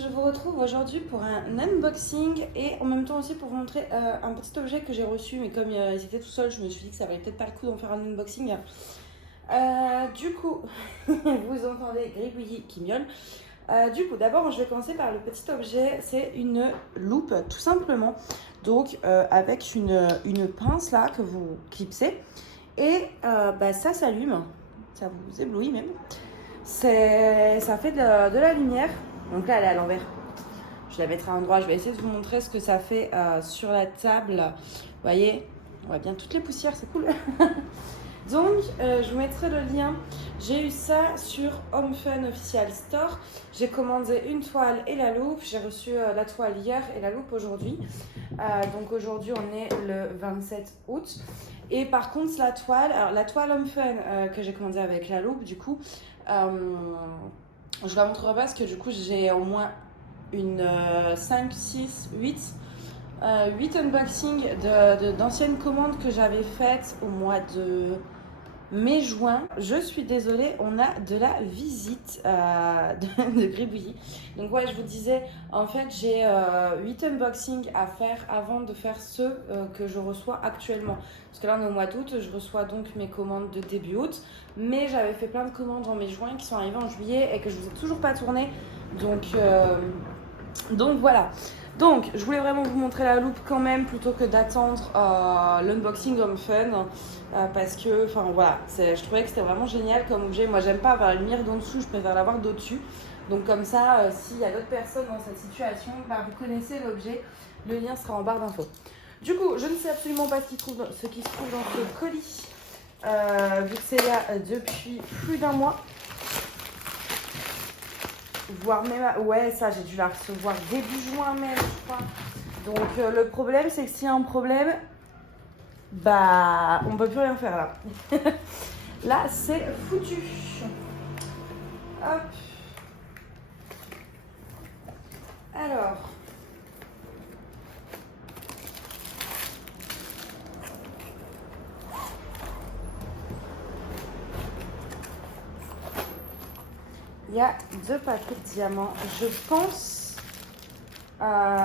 je vous retrouve aujourd'hui pour un unboxing et en même temps aussi pour vous montrer un petit objet que j'ai reçu, mais comme ils étaient tout seuls, je me suis dit que ça valait peut-être pas le coup d'en faire un unboxing. Du coup, vous entendez Gribouillis qui miaule. Du coup, d'abord, je vais commencer par le petit objet, c'est une loupe tout simplement. Donc, avec une pince là que vous clipsez et ça s'allume, ça vous éblouit même. Ça fait de la lumière. Donc là, elle est à l'envers. Je la mettrai à l'endroit. Je vais essayer de vous montrer ce que ça fait sur la table. Vous voyez, on voit bien toutes les poussières, c'est cool. Donc, je vous mettrai le lien. J'ai eu ça sur Home Fun Official Store. J'ai commandé une toile et la loupe. J'ai reçu la toile hier et la loupe aujourd'hui. Donc aujourd'hui, on est le 27 août. Et par contre, la toile Home Fun que j'ai commandée avec la loupe, du coup, je la montrerai pas parce que du coup, j'ai au moins une 5, 6, 8 unboxings d'anciennes commandes que j'avais faites au mois de mai-juin. Je suis désolée, on a de la visite de Gribouillis. Donc ouais, je vous disais, en fait, j'ai 8 unboxings à faire avant de faire ceux que je reçois actuellement. Parce que là, on est au mois d'août, je reçois donc mes commandes de début août. Mais j'avais fait plein de commandes en mai-juin qui sont arrivées en juillet et que je vous ai toujours pas tournées. Donc voilà. Donc, je voulais vraiment vous montrer la loupe quand même plutôt que d'attendre l'unboxing Home Fun parce que, enfin voilà, je trouvais que c'était vraiment génial comme objet. Moi, j'aime pas avoir la lumière d'en dessous, je préfère l'avoir d'au-dessus. Donc comme ça, s'il y a d'autres personnes dans cette situation, vous connaissez l'objet, le lien sera en barre d'infos. Du coup, je ne sais absolument pas ce qui se trouve dans ce colis, vu que c'est là depuis plus d'un mois. Voire même, ouais, ça j'ai dû la recevoir début juin même, je crois. Donc le problème, c'est que s'il y a un problème, on peut plus rien faire là. Là, c'est foutu. Hop. Alors. Il y a 2 paquets de diamants. Je pense...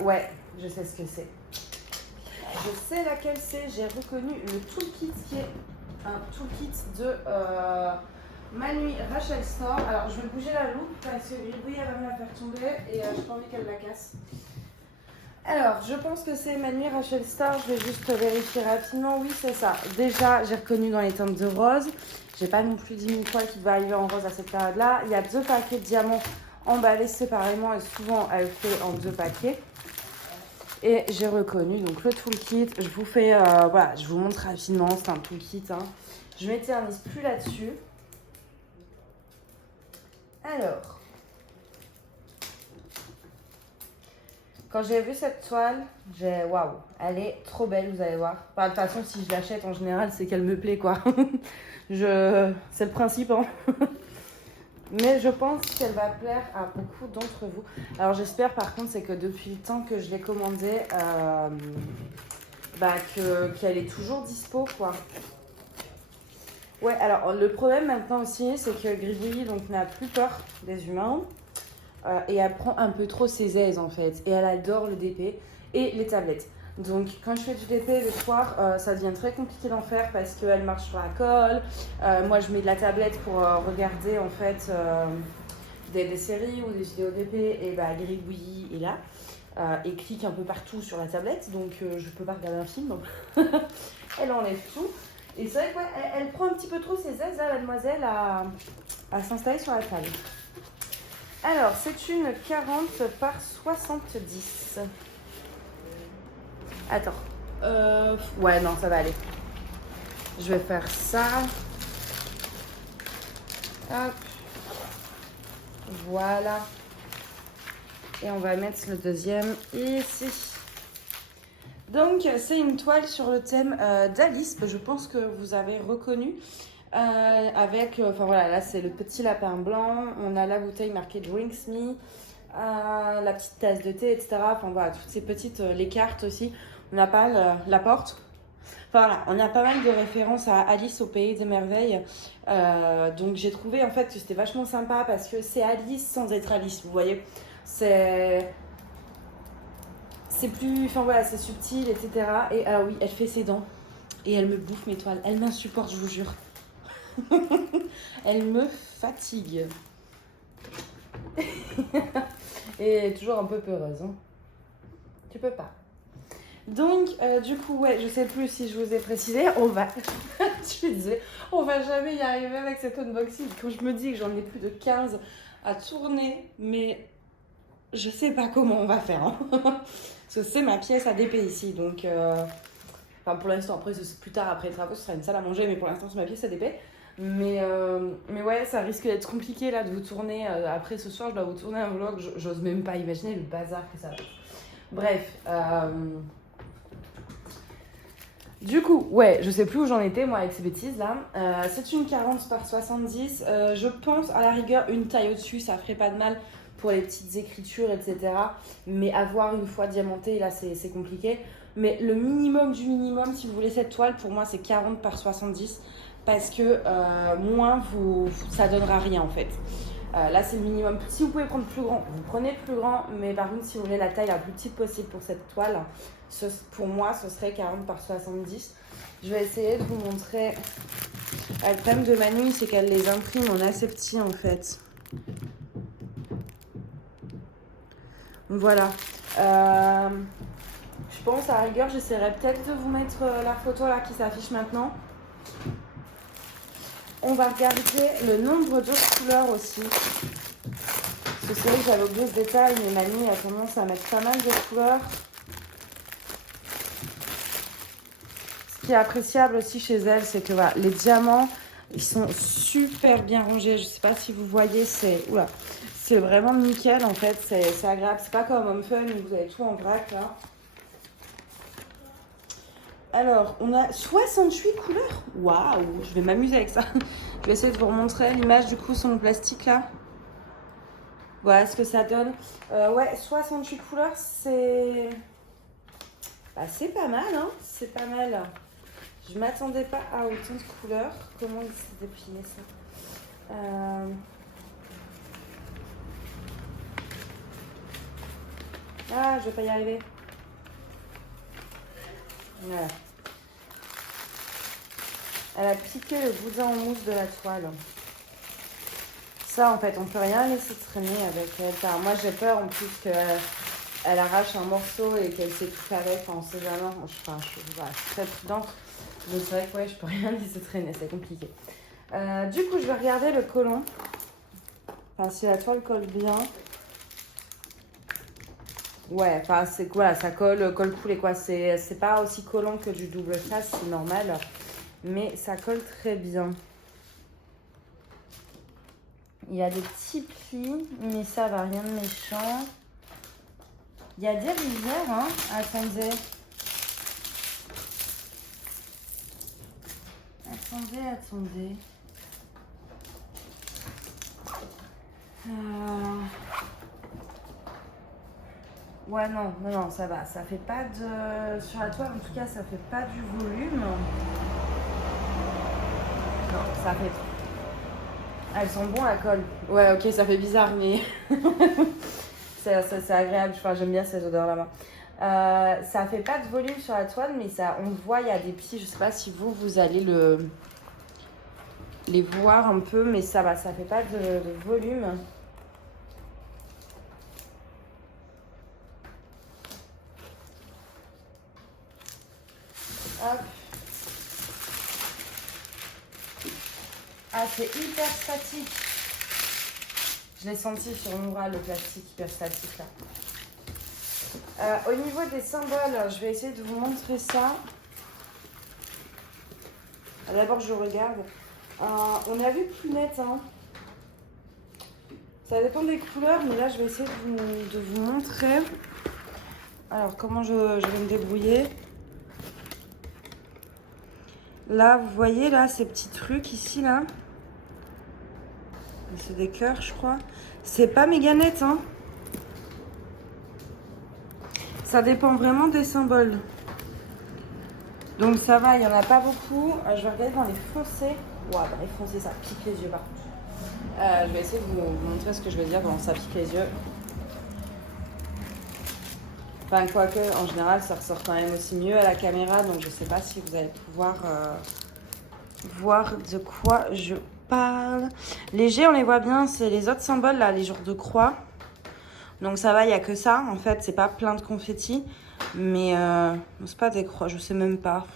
ouais, je sais ce que c'est. Je sais laquelle c'est. J'ai reconnu le toolkit qui est un toolkit de Manui Rachel Store. Alors, je vais bouger la loupe parce que Gribouillis va me la faire tomber et j'ai pas envie qu'elle la casse. Alors, je pense que c'est Manui Rachel Store. Je vais juste vérifier rapidement. Oui, c'est ça. Déjà, j'ai reconnu dans les teintes de rose. J'ai pas non plus 10 000 fois qu'il va arriver en rose à cette période-là. Il y a 2 paquets de diamants emballés séparément et souvent elle fait en 2 paquets. Et j'ai reconnu donc le toolkit. Je vous fais, voilà, je vous montre rapidement. C'est un toolkit. Hein. Je m'éternise plus là-dessus. Alors, quand j'ai vu cette toile, waouh, elle est trop belle, vous allez voir. Enfin, de toute façon, si je l'achète en général, c'est qu'elle me plaît, quoi. C'est le principe, hein. Mais je pense qu'elle va plaire à beaucoup d'entre vous. Alors j'espère par contre, c'est que depuis le temps que je l'ai commandée, qu'elle est toujours dispo, quoi. Ouais, alors le problème maintenant aussi, c'est que Gribouillis n'a plus peur des humains. Et elle prend un peu trop ses aises en fait. Et elle adore le DP et les tablettes. Donc quand je fais du DP le soir, ça devient très compliqué d'en faire parce qu'elle marche sur la colle. Moi je mets de la tablette pour regarder en fait des séries ou des vidéos DP et Gribouillis est là. Et clique un peu partout sur la tablette. Donc je peux pas regarder un film. Donc elle enlève tout. Et c'est vrai qu'elle prend un petit peu trop ses aises là, la demoiselle, à s'installer sur la table. Alors, c'est une 40 par 70. Attends. Ouais, non, ça va aller. Je vais faire ça. Hop. Voilà. Et on va mettre le deuxième ici. Donc, c'est une toile sur le thème d'Alice. Je pense que vous avez reconnu. Voilà, là c'est le petit lapin blanc, on a la bouteille marquée Drinks Me, la petite tasse de thé, etc. Enfin voilà, toutes ces petites, les cartes aussi, on a pas la porte. Enfin voilà, on a pas mal de références à Alice au pays des merveilles. Donc j'ai trouvé en fait que c'était vachement sympa parce que c'est Alice sans être Alice, vous voyez. C'est plus... Enfin voilà, c'est subtil, etc. Et alors oui, elle fait ses dents. Et elle me bouffe mes toiles. Elle m'insupporte, je vous jure. Elle me fatigue. Et toujours un peu peureuse. Hein. Tu peux pas. Donc, du coup, ouais, je sais plus si je vous ai précisé. On va... je suis désolée. On va jamais y arriver avec cet unboxing. Quand je me dis que j'en ai plus de 15 à tourner, mais je sais pas comment on va faire. Hein. Parce que c'est ma pièce ADP ici. Donc, enfin, pour l'instant, après, plus tard, après les travaux, ce sera une salle à manger. Mais pour l'instant, c'est ma pièce ADP. Mais ouais, ça risque d'être compliqué là de vous tourner. Après ce soir, je dois vous tourner un vlog. J'ose même pas imaginer le bazar que ça va être. Bref. Du coup, ouais, je sais plus où j'en étais moi avec ces bêtises là. C'est une 40 par 70. Je pense à la rigueur une taille au-dessus, ça ferait pas de mal pour les petites écritures, etc. Mais avoir une fois diamantée, là c'est compliqué. Mais le minimum du minimum, si vous voulez cette toile, pour moi c'est 40 par 70. Parce que moins, ça donnera rien en fait. Là c'est le minimum. Si vous pouvez prendre plus grand, vous prenez le plus grand. Mais par contre, si vous voulez la taille la plus petite possible pour cette toile, pour moi ce serait 40 par 70. Je vais essayer de vous montrer. Le problème de Manu, c'est qu'elle les imprime en assez petit en fait. Voilà. Je pense à la rigueur, j'essaierai peut-être de vous mettre la photo là qui s'affiche maintenant. On va regarder le nombre de couleurs aussi. Parce que c'est vrai que j'avais oublié ce détail, mais Manu a tendance à mettre pas mal de couleurs. Ce qui est appréciable aussi chez elle, c'est que voilà, les diamants, ils sont super bien rangés. Je sais pas si vous voyez, c'est vraiment nickel en fait. C'est agréable. C'est pas comme Home Fun où vous avez tout en vrac là. Alors, on a 68 couleurs. Waouh, je vais m'amuser avec ça. Je vais essayer de vous remontrer l'image du coup sur mon plastique là. Voilà ce que ça donne. Ouais, 68 couleurs, c'est... Bah, c'est pas mal, hein. C'est pas mal. Je m'attendais pas à autant de couleurs. Comment il s'est déplié ça Ah, je vais pas y arriver. Voilà. Elle a piqué le boudin en mousse de la toile. Ça, en fait, on peut rien laisser traîner avec elle. Enfin, moi, j'ai peur en plus qu'elle arrache un morceau et qu'elle s'étouffe avec. Enfin, on sait jamais. Enfin, je suis très prudente. Donc, c'est vrai que ouais, je peux rien laisser traîner. C'est compliqué. Du coup, je vais regarder le collon. Enfin, si la toile colle bien. Ouais, enfin, c'est quoi, ça colle coulé quoi. C'est pas aussi collant que du double face, c'est normal. Mais ça colle très bien. Il y a des petits plis, mais ça va, rien de méchant. Il y a des rivières, hein. Attendez. Attendez. Ouais, non, ça va. Ça fait pas de... Sur la toile, en tout cas, ça fait pas du volume. Non, ça fait... Elles sont bonnes à colle. Ouais, ok, ça fait bizarre, mais... c'est agréable. Enfin, j'aime bien cette odeur là-bas. Ça fait pas de volume sur la toile, mais ça, on voit, il y a des plis. Je sais pas si vous allez les voir un peu, mais ça va. Ça fait pas de volume. Hop. Ah, c'est hyper statique. Je l'ai senti sur l'ouvrage, le plastique hyper statique là. Au niveau des symboles, je vais essayer de vous montrer ça. D'abord, je regarde. On a vu plus net. Hein. Ça dépend des couleurs, mais là, je vais essayer de vous montrer. Alors, comment je vais me débrouiller. Là, vous voyez, là, ces petits trucs ici, là. C'est des cœurs, je crois. C'est pas méga net, hein. Ça dépend vraiment des symboles. Donc, ça va, il n'y en a pas beaucoup. Je vais regarder dans les foncés. Ouah, dans les foncés, ça pique les yeux, par contre. Je vais essayer de vous montrer ce que je veux dire quand ça pique les yeux. Enfin, quoique, en général, ça ressort quand même aussi mieux à la caméra. Donc, je sais pas si vous allez pouvoir voir de quoi je parle. Les G, on les voit bien. C'est les autres symboles, là, les genres de croix. Donc, ça va, il n'y a que ça. En fait, c'est pas plein de confettis. Mais c'est pas des croix, je sais même pas.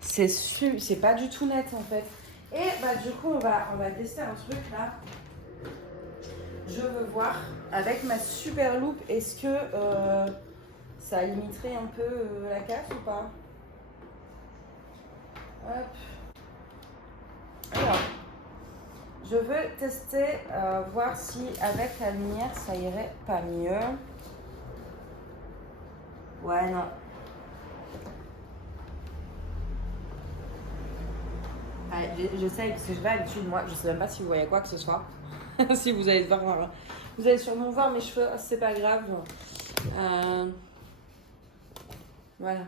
C'est pas du tout net, en fait. Et bah, du coup, on va tester un truc, là. Je veux voir avec ma super loupe, est-ce que ça limiterait un peu la casse ou pas? Hop. Alors, je veux tester, voir si avec la lumière ça irait pas mieux. Ouais, non. Allez, j'essaye parce que je vais à l'habitude, moi, je sais même pas si vous voyez quoi que ce soit. Si vous allez voir, vous allez sûrement voir mes cheveux, c'est pas grave. Voilà.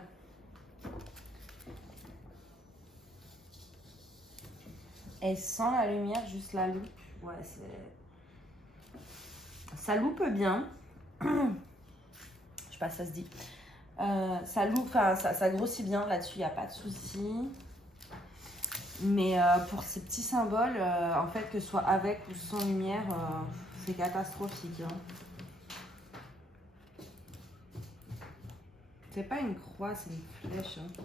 Et sans la lumière, juste la loupe. Ouais, ça loupe bien. Je sais pas si ça se dit. Ça loupe, ça grossit bien là-dessus, il n'y a pas de souci. Mais pour ces petits symboles, en fait, que ce soit avec ou sans lumière, c'est catastrophique. Hein. C'est pas une croix, c'est une flèche. Hein.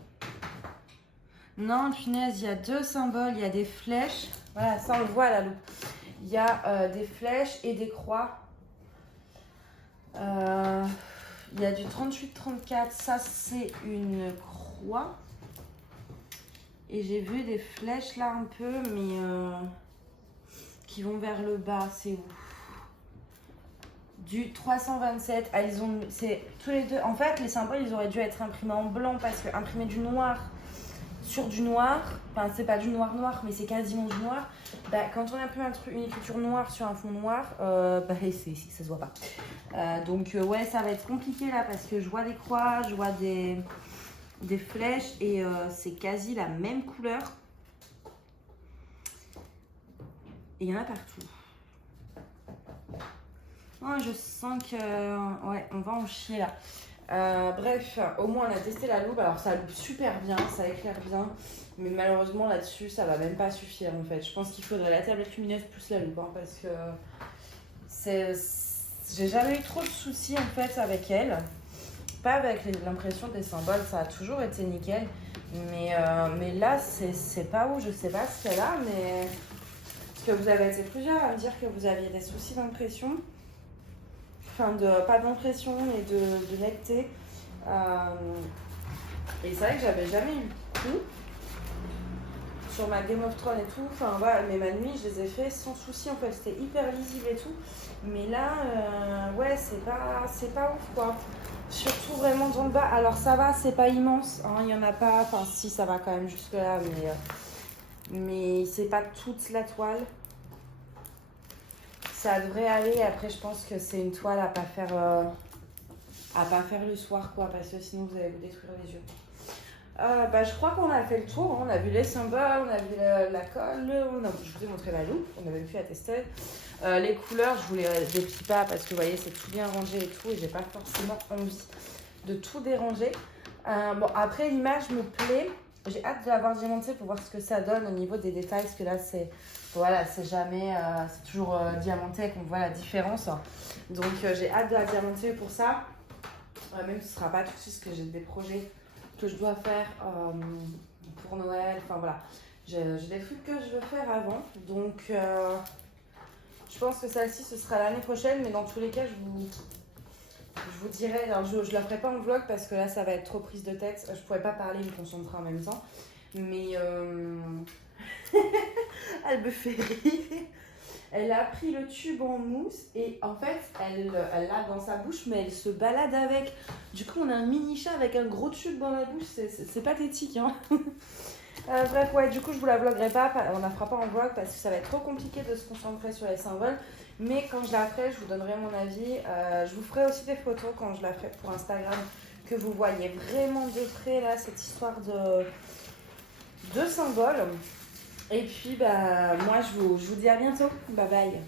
Non, punaise, il y a deux symboles. Il y a des flèches. Voilà, ça on le voit à la loupe. Il y a des flèches et des croix. Il y a du 38-34. Ça, c'est une croix. Et j'ai vu des flèches là un peu, mais qui vont vers le bas. C'est où? Du 327. Ah, c'est tous les deux. En fait, les symboles, ils auraient dû être imprimés en blanc parce que imprimer du noir sur du noir, enfin c'est pas du noir mais c'est quasiment du noir, bah, quand on imprime une écriture noire sur un fond noir, bah, ça se voit pas. Donc ouais, ça va être compliqué là parce que je vois des croix, je vois des flèches et c'est quasi la même couleur. Et il y en a partout. Oh, je sens que ouais, on va en chier là. Bref, au moins on a testé la loupe. Alors ça loupe super bien, ça éclaire bien. Mais malheureusement là-dessus, ça va même pas suffire en fait. Je pense qu'il faudrait la tablette lumineuse plus la loupe. Hein, parce que j'ai jamais eu trop de soucis en fait avec elle. Pas avec l'impression des symboles, ça a toujours été nickel. Mais là, c'est pas où, je sais pas ce qu'elle a. Mais parce que vous avez été plusieurs à me dire que vous aviez des soucis d'impression. Enfin, pas d'impression, mais de netteté. Et c'est vrai que j'avais jamais eu le coup sur ma Game of Thrones et tout. Enfin, voilà, mais ma nuit, je les ai fait sans souci. En fait, c'était hyper lisible et tout. Mais là, ouais, c'est pas ouf, quoi. Surtout vraiment dans le bas. Alors, ça va, c'est pas immense. Hein, il y en a pas. Enfin, si, ça va quand même jusque-là. Mais c'est pas toute la toile. Ça devrait aller. Après, je pense que c'est une toile à pas faire le soir, quoi, parce que sinon vous allez vous détruire les yeux. Bah, je crois qu'on a fait le tour. On a vu les symboles, on a vu la colle, je vous ai montré la loupe, on a même pu la tester. Les couleurs, je vous les déplie pas parce que vous voyez, c'est tout bien rangé et tout, et j'ai pas forcément envie de tout déranger. Bon, après, l'image me plaît. J'ai hâte de l'avoir diamantée pour voir ce que ça donne au niveau des détails, parce que là, c'est jamais, c'est toujours diamanté qu'on voit la différence. Donc, j'ai hâte de la diamanter pour ça. Même si ce sera pas tout de suite, parce que j'ai des projets que je dois faire pour Noël. Enfin, voilà. J'ai des trucs que je veux faire avant. Donc, je pense que celle-ci, ce sera l'année prochaine. Mais dans tous les cas, je vous dirai, alors je la ferai pas en vlog parce que là ça va être trop prise de tête, je pourrais pas parler et me concentrer en même temps, mais elle me fait rire. Elle a pris le tube en mousse et en fait elle l'a dans sa bouche mais elle se balade avec. Du coup on a un mini chat avec un gros tube dans la bouche, c'est pathétique hein. Bref, ouais, du coup je vous la vloggerai pas, on la fera pas en vlog parce que ça va être trop compliqué de se concentrer sur les symboles. Mais quand je la ferai, je vous donnerai mon avis. Je vous ferai aussi des photos quand je la ferai pour Instagram, que vous voyez vraiment de près là cette histoire de symboles. Et puis bah moi je vous dis à bientôt. Bye bye.